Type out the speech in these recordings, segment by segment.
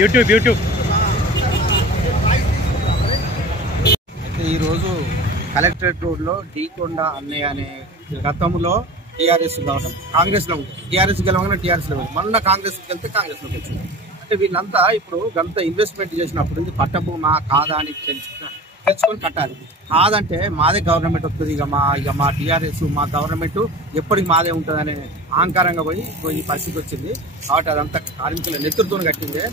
YouTube ఈరోజు collectorate రోడ్లో డీకొండ అన్నయ్య అనే గతంలో టీఆర్ఎస్ గెలవడం కాంగ్రెస్లో ఉంది. టీఆర్ఎస్ గెలవగానే టీఆర్ఎస్లో ఉంది. మొన్న కాంగ్రెస్కి వెళ్తే కాంగ్రెస్లోకి వచ్చింది. అంటే వీళ్ళంతా ఇప్పుడు గంత ఇన్వెస్ట్మెంట్ చేసినప్పుడు ఇది పట్టభూమా కాదా అని తెలుసుకొని కట్టాలి. కాదంటే మాదే గవర్నమెంట్ వస్తుంది, ఇక మా టీఆర్ఎస్ మా గవర్నమెంట్ ఎప్పటికి మాదే ఉంటుందనే అహంకారంగా పోయి పరిస్థితి వచ్చింది. కాబట్టి అదంతా కార్మికుల నెతృత్వం కట్టిందే.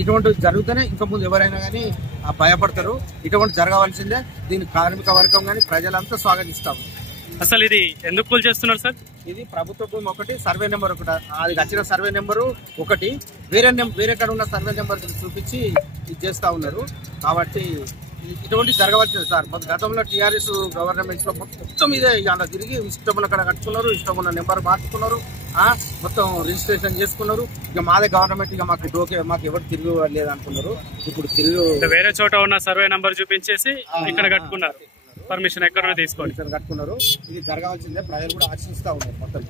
ఇటువంటి జరిగితేనే ఇంకా ముందు ఎవరైనా కానీ భయపడతారు. ఇటువంటి జరగవలసిందే. దీని కార్మిక వర్గం కానీ ప్రజలంతా స్వాగతిస్తాము. అసలు ఇది ఎందుకు కూల్ చేస్తున్నారు సార్? ఇది ప్రభుత్వ భూమి ఒకటి, సర్వే నెంబర్ ఒకటి, అది వచ్చిన సర్వే నెంబరు ఒకటి, వేరే కాడ ఉన్న సర్వే నెంబర్ చూపించి ఇది చేస్తూ ఉన్నారు. కాబట్టి ఇటువంటి జరగవలసింది సార్. గతంలో టీఆర్ఎస్ గవర్నమెంట్ లో మొత్తం ఇదే అలా తిరిగి ఇష్టమున్న కాడ కట్టుకున్నారు, ఇష్టమున్న నెంబర్ మార్చుకున్నారు, మొత్తం రిజిస్ట్రేషన్ చేసుకున్నారు. ఇక మాదే గవర్నమెంట్, ఇక మాకు ఎవరు తిరిగి లేదు అనుకున్నారు. ఇప్పుడు తిరిగి వేరే చోట ఉన్న సర్వే నెంబర్ చూపించేసి ఇక్కడ కట్టుకున్నారు. పర్మిషన్ ఎక్కడ తీసుకోండి కట్టుకున్నారు. ఇది జరగవలసిందే. ప్రజలు కూడా ఆశిస్తూ ఉన్నారు మొత్తం.